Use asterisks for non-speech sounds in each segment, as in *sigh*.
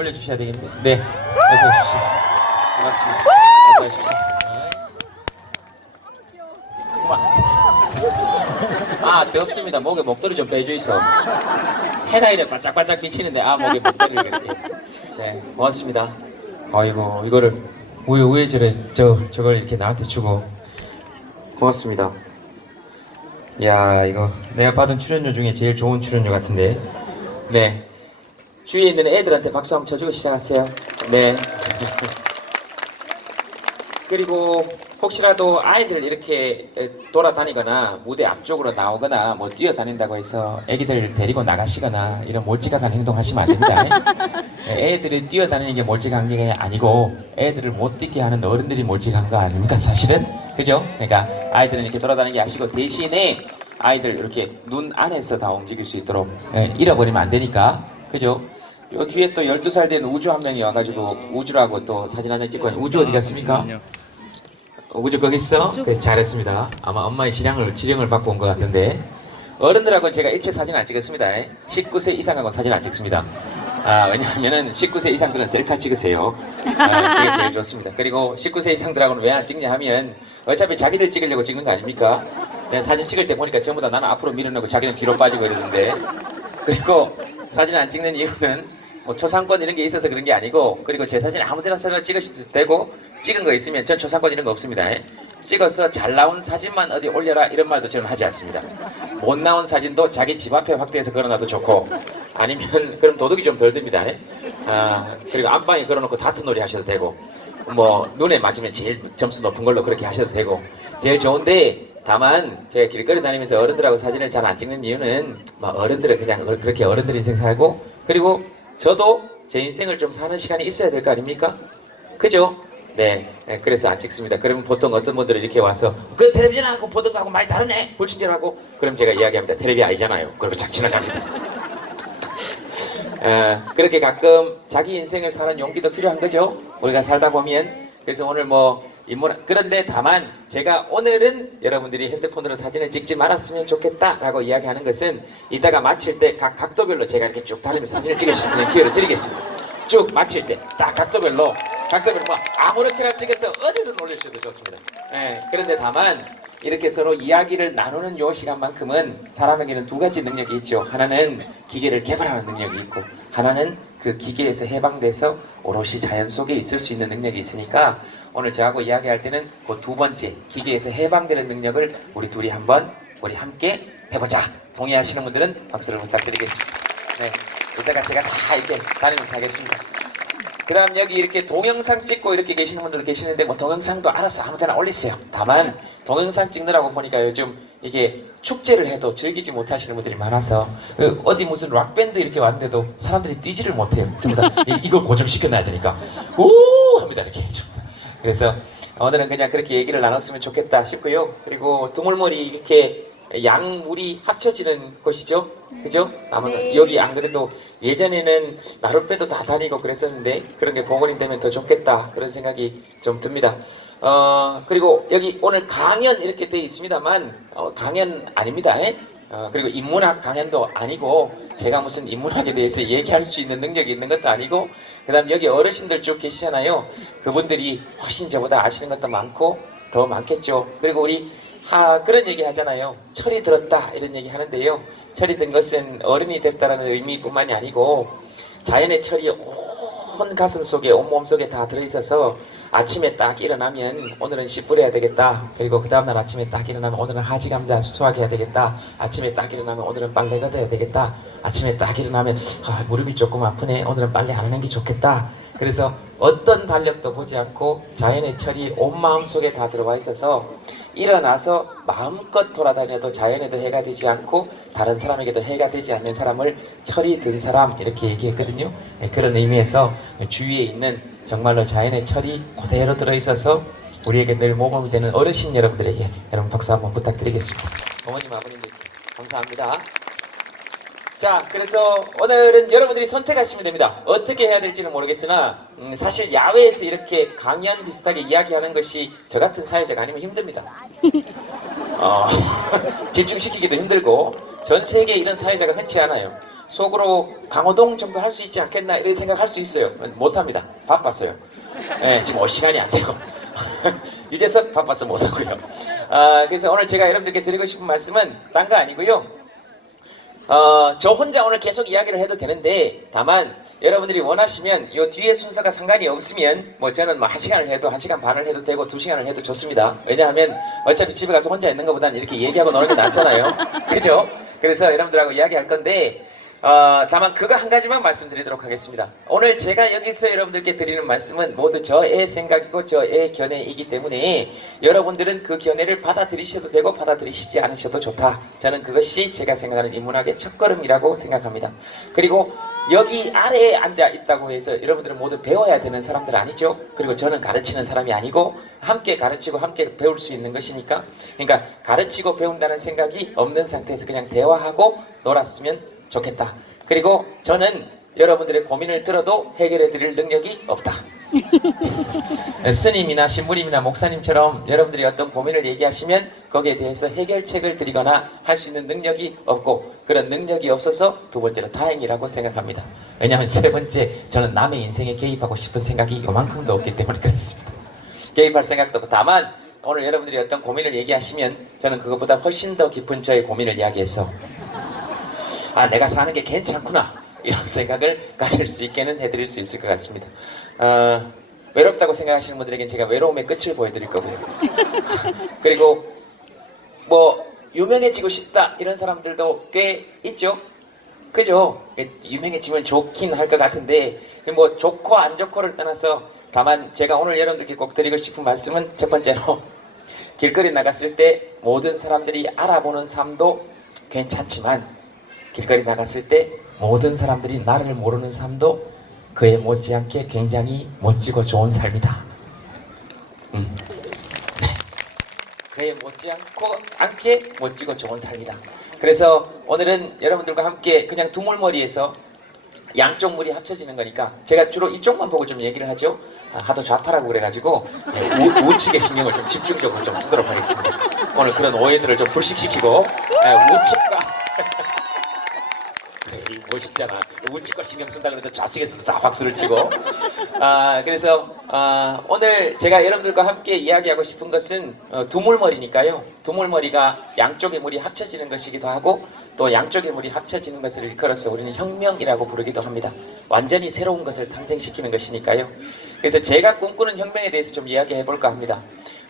올려주셔야 되겠는데. 네, 어서 오십시오. 반갑습니다. 어서 오십시오. 아, 덥습니다. 목에 목도리 좀 있어. 해가 이래 바짝바짝 비치는데 아 목에 목도리를 이렇게. 네, 고맙습니다. 아이고 이거를 왜왜 저래 저 저걸 이렇게 나한테 주고 고맙습니다. 야 이거 내가 받은 출연료 중에 제일 좋은 출연료 같은데. 네. 주위에 있는 애들한테 박수 한번 쳐주고 시작하세요. 네. *laughs* 그리고 혹시라도 아이들 이렇게 에, 돌아다니거나 무대 앞쪽으로 나오거나 뭐 뛰어다닌다고 해서 애기들 데리고 나가시거나 이런 몰지각한 행동 하시면 안 됩니다. 예, 애들이 뛰어다니는 게 몰지각한 게 아니고 애들을 못 뛰게 하는 어른들이 몰지각한 거 아닙니까 사실은? 그죠? 그러니까 아이들은 이렇게 돌아다니는 게 아시고 대신에 아이들 이렇게 눈 안에서 다 움직일 수 있도록 예, 잃어버리면 안 되니까 그죠? 요 뒤에 또 12살 된 우주 한 명이 와가지고 우주라고 또 사진 한 장 찍고 있는데 우주 어디 갔습니까? 우주 거기 있어? 그래, 잘했습니다. 아마 엄마의 지령을, 지령을 받고 온 것 같은데. 어른들하고는 제가 일체 사진 안 찍었습니다. 19세 이상하고 사진 안 찍습니다. 아, 왜냐하면은 19세 이상들은 셀카 찍으세요. 아, 그게 제일 좋습니다. 그리고 19세 이상들하고는 왜 안 찍냐 하면 어차피 자기들 찍으려고 찍는 거 아닙니까? 내가 사진 찍을 때 보니까 전부 다 나는 앞으로 밀어내고 자기는 뒤로 빠지고 이러는데. 그리고 사진 안 찍는 이유는 뭐 초상권 이런 게 있어서 그런 게 아니고 그리고 제 사진 아무 데나 찍으실 수도 되고 찍은 거 있으면 전 초상권 이런 거 없습니다. 예. 찍어서 잘 나온 사진만 어디 올려라 이런 말도 저는 하지 않습니다. 못 나온 사진도 자기 집 앞에 확대해서 걸어놔도 좋고 아니면 *laughs* 그럼 도둑이 좀 덜 듭니다. 예. 아, 그리고 안방에 걸어놓고 다트 놀이 하셔도 되고 뭐 눈에 맞으면 제일 점수 높은 걸로 그렇게 하셔도 되고 제일 좋은데 다만 제가 길거리 다니면서 어른들하고 사진을 잘 안 찍는 이유는 뭐 어른들은 그냥 그렇게 어른들 인생 살고 그리고 저도 제 인생을 좀 사는 시간이 있어야 될 거 아닙니까? 그죠? 네, 네, 그래서 안 찍습니다. 그러면 보통 어떤 분들은 이렇게 와서 그 텔레비전하고 보던 거하고 많이 다르네 불친절하고 그럼 제가 이야기합니다. 텔레비 아니잖아요. 그리고 착 지나갑니다. 어, *laughs* 그렇게 가끔 자기 인생을 사는 용기도 필요한 거죠. 우리가 살다 보면 그래서 오늘 뭐 인물 그런데 다만 제가 오늘은 여러분들이 핸드폰으로 사진을 찍지 말았으면 좋겠다라고 이야기하는 것은 이따가 마칠 때 각 각도별로 제가 이렇게 쭉 다니면서 사진을 찍을 수 있는 기회를 드리겠습니다. 쭉 마칠 때 딱 각도별로 각도별로 뭐 아무렇게나 찍어서 어디든 올리셔도 좋습니다. 예, 그런데 다만 이렇게 서로 이야기를 나누는 요 시간만큼은 사람에게는 두 가지 능력이 있죠. 하나는 기계를 개발하는 능력이 있고 하나는 그 기계에서 해방돼서 오롯이 자연 속에 있을 수 있는 능력이 있으니까 오늘 저하고 이야기할 때는 그 두 번째 기계에서 해방되는 능력을 우리 둘이 한번 우리 함께 해보자. 동의하시는 분들은 박수를 부탁드리겠습니다. 네, 이따가 제가 다 이렇게 다니면서 하겠습니다. 그 다음 여기 이렇게 동영상 찍고 이렇게 계시는 분들 계시는데 뭐 동영상도 알아서 아무 데나 올리세요. 다만 동영상 찍느라고 보니까 요즘 이게 축제를 해도 즐기지 못하시는 분들이 많아서 그 어디 무슨 락 밴드 이렇게 왔는데도 사람들이 뛰지를 못해요. 전부 다 *laughs* 이- 이걸 고정시켜놔야 되니까 오 합니다 이렇게. *laughs* 그래서 오늘은 그냥 그렇게 얘기를 나눴으면 좋겠다 싶고요. 그리고 두물머리 이렇게 양물이 합쳐지는 곳이죠. 그죠? 아마 여기 안 그래도 예전에는 나룻 배도 다 다니고 그랬었는데 그런 게 공원이 되면 더 좋겠다 그런 생각이 좀 듭니다. 어 그리고 여기 오늘 강연 이렇게 돼 있습니다만 어, 강연 아닙니다. 예? 어, 그리고 인문학 강연도 아니고 제가 무슨 인문학에 대해서 얘기할 수 있는 능력이 있는 것도 아니고 그다음 여기 어르신들 쭉 계시잖아요. 그분들이 훨씬 저보다 아시는 것도 많고 더 많겠죠. 그리고 우리 하, 그런 얘기 하잖아요. 철이 들었다 이런 얘기 하는데요. 철이 든 것은 어른이 됐다라는 의미뿐만이 아니고 자연의 철이 온 가슴 속에 온 몸 속에 다 들어있어서 아침에 딱 일어나면 오늘은 씨 뿌려야 되겠다. 그리고 그 다음날 아침에 딱 일어나면 오늘은 하지 감자 수확해야 되겠다. 아침에 딱 일어나면 오늘은 빨래 걷어야 되겠다. 아침에 딱 일어나면 아, 무릎이 조금 아프네. 오늘은 빨래 안 하는 게 좋겠다. 그래서 어떤 달력도 보지 않고 자연의 철이 온 마음 속에 다 들어와 있어서 일어나서 마음껏 돌아다녀도 자연에도 해가 되지 않고 다른 사람에게도 해가 되지 않는 사람을 철이 든 사람 이렇게 얘기했거든요. 네, 그런 의미에서 주위에 있는 정말로 자연의 철이 그대로 들어있어서 우리에게 늘 모범이 되는 어르신 여러분들에게 여러분 박수 한번 부탁드리겠습니다. 어머님 아버님들 감사합니다. 자, 그래서 오늘은 여러분들이 선택하시면 됩니다. 어떻게 해야 될지는 모르겠으나 음, 사실 야외에서 이렇게 강연 비슷하게 이야기하는 것이 저 같은 사회자가 아니면 힘듭니다. *laughs* 어, *laughs* 집중시키기도 힘들고 전 세계에 이런 사회자가 흔치 않아요. 속으로 강호동 정도 할 수 있지 않겠나 이런 생각할 수 있어요. 못합니다. 바빴어요. 예, 지금 올 시간이 안 되고 *laughs* 유재석 바빠서 못하고요. 아, 그래서 오늘 제가 여러분들께 드리고 싶은 말씀은 딴 거 아니고요. 어, 저 혼자 오늘 계속 이야기를 해도 되는데 다만 여러분들이 원하시면 요 뒤에 순서가 상관이 없으면 뭐 저는 뭐 한 시간을 해도 한 시간 반을 해도 되고 두 시간을 해도 좋습니다. 왜냐하면 어차피 집에 가서 혼자 있는 것보다는 이렇게 얘기하고 노는 게 낫잖아요. *laughs* 그죠? 그래서 여러분들하고 이야기할 건데 어, 다만 그거 한 가지만 말씀드리도록 하겠습니다. 오늘 제가 여기서 여러분들께 드리는 말씀은 모두 저의 생각이고 저의 견해이기 때문에 여러분들은 그 견해를 받아들이셔도 되고 받아들이시지 않으셔도 좋다. 저는 그것이 제가 생각하는 인문학의 첫걸음이라고 생각합니다. 그리고 여기 아래에 앉아 있다고 해서 여러분들은 모두 배워야 되는 사람들 아니죠? 그리고 저는 가르치는 사람이 아니고 함께 가르치고 함께 배울 수 있는 것이니까 그러니까 가르치고 배운다는 생각이 없는 상태에서 그냥 대화하고 놀았으면 좋겠다. 그리고 저는 여러분들의 고민을 들어도 해결해 드릴 능력이 없다. *laughs* 스님이나 신부님이나 목사님처럼 여러분들이 어떤 고민을 얘기하시면 거기에 대해서 해결책을 드리거나 할 수 있는 능력이 없고 그런 능력이 없어서 두 번째로 다행이라고 생각합니다. 왜냐하면 세 번째 저는 남의 인생에 개입하고 싶은 생각이 요만큼도 없기 때문에 그렇습니다. 개입할 생각도 없고 다만 오늘 여러분들이 어떤 고민을 얘기하시면 저는 그것보다 훨씬 더 깊은 저의 고민을 이야기해서 아 내가 사는 게 괜찮구나 이런 *laughs* 생각을 가질 수 있게는 해드릴 수 있을 것 같습니다. 어, 외롭다고 생각하시는 분들에겐 제가 외로움의 끝을 보여드릴 거고요. *laughs* 그리고 뭐 유명해지고 싶다 이런 사람들도 꽤 있죠. 그죠? 유명해지면 좋긴 할 것 같은데 뭐 좋고 안 좋고를 떠나서 다만 제가 오늘 여러분들께 꼭 드리고 싶은 말씀은 첫 번째로 *laughs* 길거리 나갔을 때 모든 사람들이 알아보는 삶도 괜찮지만 길거리 나갔을 때 모든 사람들이 나를 모르는 삶도 그에 못지않게 굉장히 멋지고 좋은 삶이다. 음. 네. 그에 못지않고 않게 멋지고 좋은 삶이다. 그래서 오늘은 여러분들과 함께 그냥 두물머리에서 양쪽 물이 합쳐지는 거니까 제가 주로 이쪽만 보고 좀 얘기를 하죠. 아, 하도 좌파라고 그래가지고 예, 우, 우측에 신경을 좀 집중적으로 좀 쓰도록 하겠습니다. 오늘 그런 오해들을 좀 불식시키고 예, 이거 멋있잖아. 우측과 신경 쓴다 그래도 좌측에서 다 박수를 치고. 아, 그래서 아, 오늘 제가 여러분들과 함께 이야기하고 싶은 것은 어, 두물머리니까요. 두물머리가 양쪽의 물이 합쳐지는 것이기도 하고 또 양쪽의 물이 합쳐지는 것을 일컬어서 우리는 혁명이라고 부르기도 합니다. 완전히 새로운 것을 탄생시키는 것이니까요. 그래서 제가 꿈꾸는 혁명에 대해서 좀 이야기해 볼까 합니다.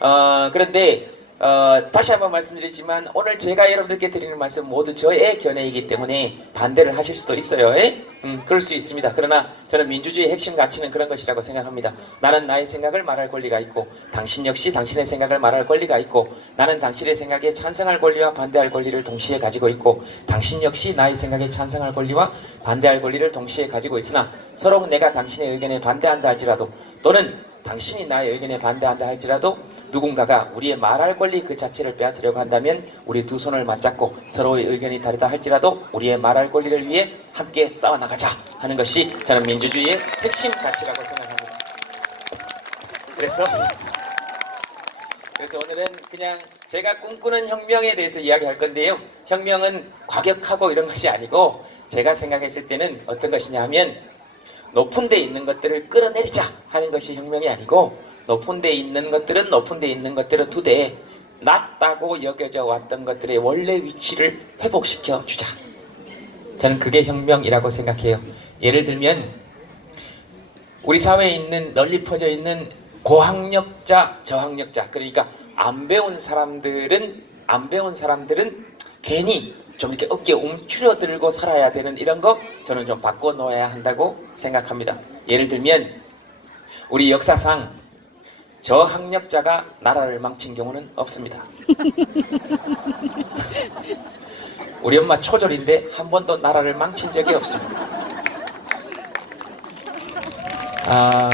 어, 그런데 어, 다시 한번 말씀드리지만 오늘 제가 여러분들께 드리는 말씀 모두 저의 견해이기 때문에 반대를 하실 수도 있어요. 에? 음, 그럴 수 있습니다. 그러나 저는 민주주의의 핵심 가치는 그런 것이라고 생각합니다. 나는 나의 생각을 말할 권리가 있고 당신 역시 당신의 생각을 말할 권리가 있고 나는 당신의 생각에 찬성할 권리와 반대할 권리를 동시에 가지고 있고 당신 역시 나의 생각에 찬성할 권리와 반대할 권리를 동시에 가지고 있으나 서로 내가 당신의 의견에 반대한다 할지라도 또는 당신이 나의 의견에 반대한다 할지라도 누군가가 우리의 말할 권리 그 자체를 빼앗으려고 한다면 우리 두 손을 맞잡고 서로의 의견이 다르다 할지라도 우리의 말할 권리를 위해 함께 싸워나가자 하는 것이 저는 민주주의의 핵심 가치라고 생각합니다. 그래서 그래서 오늘은 그냥 제가 꿈꾸는 혁명에 대해서 이야기할 건데요. 혁명은 과격하고 이런 것이 아니고 제가 생각했을 때는 어떤 것이냐 하면 높은 데 있는 것들을 끌어내리자 하는 것이 혁명이 아니고 높은 데 있는 것들은 높은 데 있는 것대로 두되 낮다고 여겨져 왔던 것들의 원래 위치를 회복시켜 주자. 저는 그게 혁명이라고 생각해요. 예를 들면 우리 사회에 있는 널리 퍼져 있는 고학력자, 저학력자 그러니까 안 배운 사람들은 안 배운 사람들은 괜히 좀 이렇게 어깨 움츠려들고 살아야 되는 이런 거 저는 좀 바꿔 놓아야 한다고 생각합니다. 예를 들면 우리 역사상 저 학력자가 나라를 망친 경우는 없습니다. *laughs* 우리 엄마 초절인데 한 번도 나라를 망친 적이 없습니다. 아,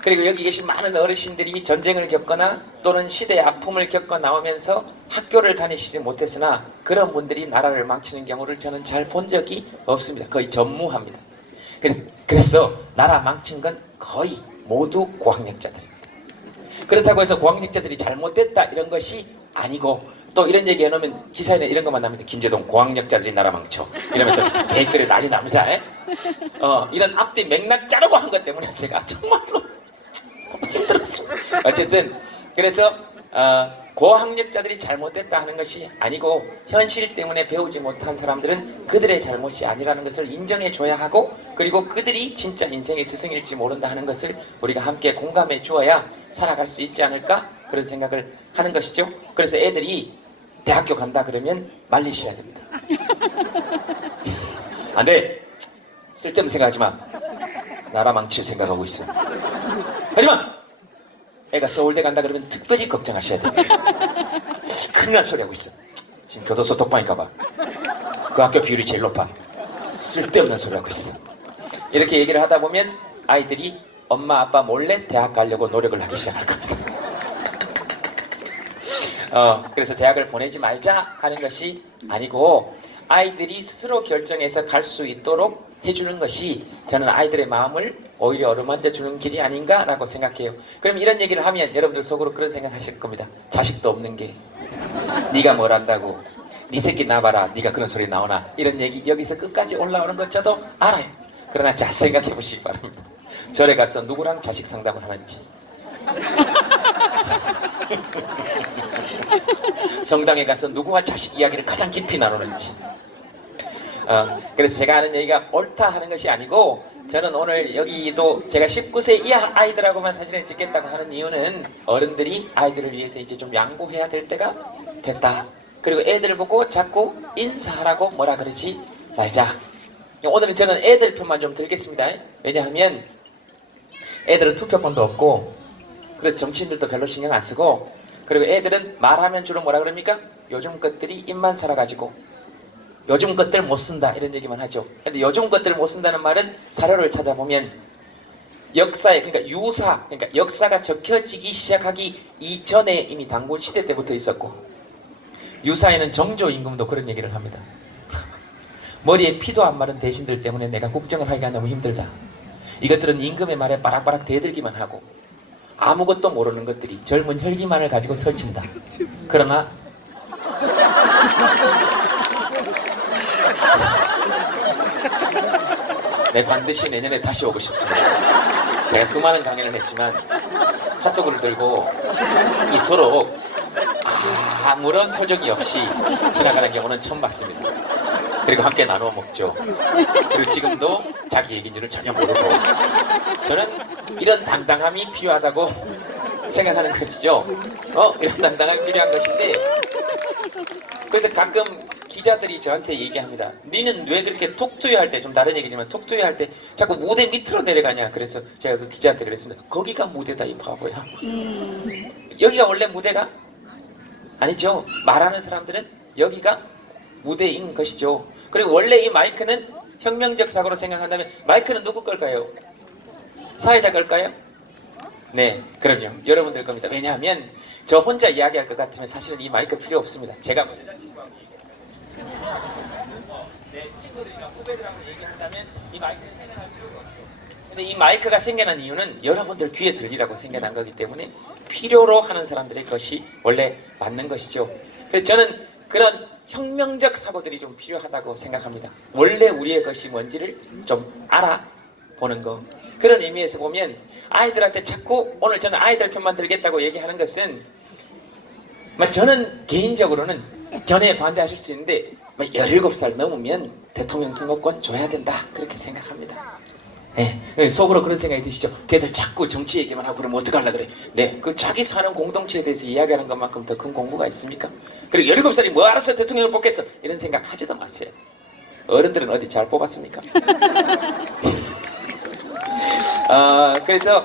그리고 여기 계신 많은 어르신들이 전쟁을 겪거나 또는 시대의 아픔을 겪어 나오면서 학교를 다니시지 못했으나 그런 분들이 나라를 망치는 경우를 저는 잘 본 적이 없습니다. 거의 전무합니다. 그래- 그래서 나라 망친 건 거의 모두 고학력자들입니다. 그렇다고 해서 고학력자들이 잘못됐다 이런 것이 아니고 또 이런 얘기 해놓으면 기사에는 이런 것만 납니다. 김재동 고학력자들이 나라 망쳐. 이러면 또 댓글에 난리 납니다. 예? 어, 이런 앞뒤 맥락 자르고 한 것 때문에 제가 정말로 *laughs* 힘들었습니다. 어쨌든 그래서 어, 고학력자들이 잘못됐다 하는 것이 아니고 현실 때문에 배우지 못한 사람들은 그들의 잘못이 아니라는 것을 인정해 줘야 하고 그리고 그들이 진짜 인생의 스승일지 모른다 하는 것을 우리가 함께 공감해 주어야 살아갈 수 있지 않을까 그런 생각을 하는 것이죠. 그래서 애들이 대학교 간다 그러면 말리셔야 됩니다. *laughs* 안 돼. 쓸데없는 생각하지 마. 나라 망칠 생각하고 있어. 하지 마. 애가 서울대 간다 그러면 특별히 걱정하셔야 됩니다. *laughs* 큰일 날 소리 하고 있어. 지금 교도소 독방인가 봐. 그 학교 비율이 제일 높아. 쓸데없는 소리 하고 있어. 이렇게 얘기를 하다 보면 아이들이 엄마 아빠 몰래 대학 가려고 노력을 하기 시작할 겁니다. *laughs* 어, 그래서 대학을 보내지 말자 하는 것이 아니고 아이들이 스스로 결정해서 갈 수 있도록 해주는 것이 저는 아이들의 마음을 오히려 어루만져 주는 길이 아닌가라고 생각해요. 그럼 이런 얘기를 하면 여러분들 속으로 그런 생각하실 겁니다. 자식도 없는 게 네가 뭘 안다고 네 새끼 나봐라 네가 그런 소리 나오나 이런 얘기 여기서 끝까지 올라오는 것 저도 알아요. 그러나 잘 생각해 보시기 바랍니다. 절에 가서 누구랑 자식 상담을 하는지 *laughs* 성당에 가서 누구와 자식 이야기를 가장 깊이 나누는지. 어, 그래서 제가 하는 얘기가 옳다 하는 것이 아니고 저는 오늘 여기도 제가 19세 이하 아이들하고만 사진을 찍겠다고 하는 이유는 어른들이 아이들을 위해서 이제 좀 양보해야 될 때가 됐다. 그리고 애들 보고 자꾸 인사하라고 뭐라 그러지 말자. 오늘은 저는 애들 편만 좀 들겠습니다. 왜냐하면 애들은 투표권도 없고 그래서 정치인들도 별로 신경 안 쓰고 그리고 애들은 말하면 주로 뭐라 그럽니까? 요즘 것들이 입만 살아가지고 요즘 것들 못 쓴다 이런 얘기만 하죠. 근데 요즘 것들 못 쓴다는 말은 사료를 찾아보면 역사에 그러니까 유사 그러니까 역사가 적혀지기 시작하기 이전에 이미 단군 시대 때부터 있었고 유사에는 정조 임금도 그런 얘기를 합니다. 머리에 피도 안 마른 대신들 때문에 내가 국정을 하기가 너무 힘들다. 이것들은 임금의 말에 빠락빠락 대들기만 하고 아무것도 모르는 것들이 젊은 혈기만을 가지고 설친다. 그러나 네, 반드시 내년에 다시 오고 싶습니다. 제가 수많은 강연을 했지만 핫도그를 들고 이토록 아무런 표정이 없이 지나가는 경우는 처음 봤습니다. 그리고 함께 나누어 먹죠. 그리고 지금도 자기 얘기인 줄을 전혀 모르고 저는 이런 당당함이 필요하다고 생각하는 것이죠. 어? 이런 당당함이 필요한 것인데 그래서 가끔 기자들이 저한테 얘기합니다. 니는 왜 그렇게 톡투유 할 때 좀 다른 얘기지만 톡투유 할 때 자꾸 무대 밑으로 내려가냐. 그래서 제가 그 기자한테 그랬습니다. 거기가 무대다 이 바보야. 여기가 원래 무대가 아니죠. 말하는 사람들은 여기가 무대인 것이죠. 그리고 원래 이 마이크는 혁명적 사고로 생각한다면 마이크는 누구 걸까요? 사회자 걸까요? 네, 그럼요. 여러분들 겁니다. 왜냐하면 저 혼자 이야기할 것 같으면 사실은 이 마이크 필요 없습니다. 제가 뭐여 내 친구들이랑 후배들하고 얘기한다면 이 마이크는 생겨날 필요가 없죠. 근데 이 마이크가 생겨난 이유는 여러분들 귀에 들리라고 생겨난 거기 때문에 필요로 하는 사람들의 것이 원래 맞는 것이죠. 그래서 저는 그런 혁명적 사고들이 좀 필요하다고 생각합니다. 원래 우리의 것이 뭔지를 좀 알아보는 거. 그런 의미에서 보면 아이들한테 자꾸 오늘 저는 아이들 편만 들겠다고 얘기하는 것은 뭐 저는 개인적으로는 견해에 반대하실 수 있는데 뭐 17살 넘으면 대통령 선거권 줘야 된다 그렇게 생각합니다. 예, 예, 속으로 그런 생각이 드시죠? 걔들 자꾸 정치 얘기만 하고 그러면 어떡하려 그래? 네, 그 자기 사는 공동체에 대해서 이야기하는 것만큼 더 큰 공부가 있습니까? 그리고 17살이 뭐 알아서 대통령을 뽑겠어? 이런 생각 하지도 마세요. 어른들은 어디 잘 뽑았습니까? *laughs* 어, 그래서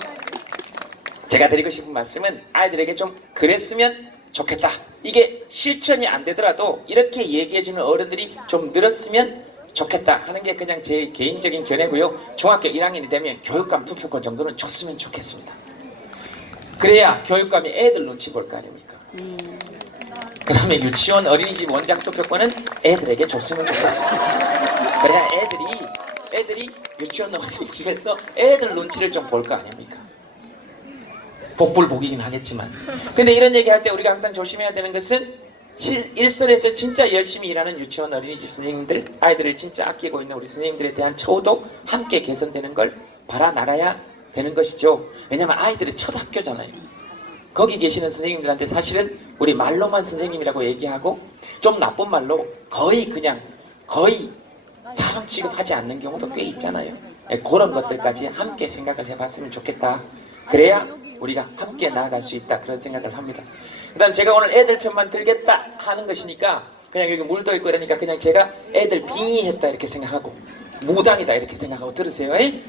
제가 드리고 싶은 말씀은 아이들에게 좀 그랬으면 좋겠다. 이게 실천이 안 되더라도 이렇게 얘기해주는 어른들이 좀 늘었으면 좋겠다 하는 게 그냥 제 개인적인 견해고요. 중학교 1학년이 되면 교육감 투표권 정도는 줬으면 좋겠습니다. 그래야 교육감이 애들 눈치 볼 거 아닙니까? 그다음에 유치원 어린이집 원장 투표권은 애들에게 줬으면 좋겠습니다. 그래야 애들이 애들이 유치원 어린이집에서 애들 눈치를 좀 볼 거 아닙니까? 복불복이긴 하겠지만 근데 이런 얘기 할 때 우리가 항상 조심해야 되는 것은 실, 일선에서 진짜 열심히 일하는 유치원 어린이집 선생님들, 아이들을 진짜 아끼고 있는 우리 선생님들에 대한 처우도 함께 개선되는 걸 바라 나가야 되는 것이죠. 왜냐하면 아이들의 첫 학교잖아요. 거기 계시는 선생님들한테 사실은 우리 말로만 선생님이라고 얘기하고 좀 나쁜 말로 거의 그냥 거의 사람 취급하지 않는 경우도 꽤 있잖아요. 예, 그런 것들까지 함께 생각을 해봤으면 좋겠다. 그래야 우리가 함께 나아갈 수 있다 그런 생각을 합니다. 그 다음 제가 오늘 애들 편만 들겠다 하는 것이니까 그냥 여기 물도 있고 이러니까 그냥 제가 애들 빙의했다 이렇게 생각하고 무당이다 이렇게 생각하고 들으세요. 에?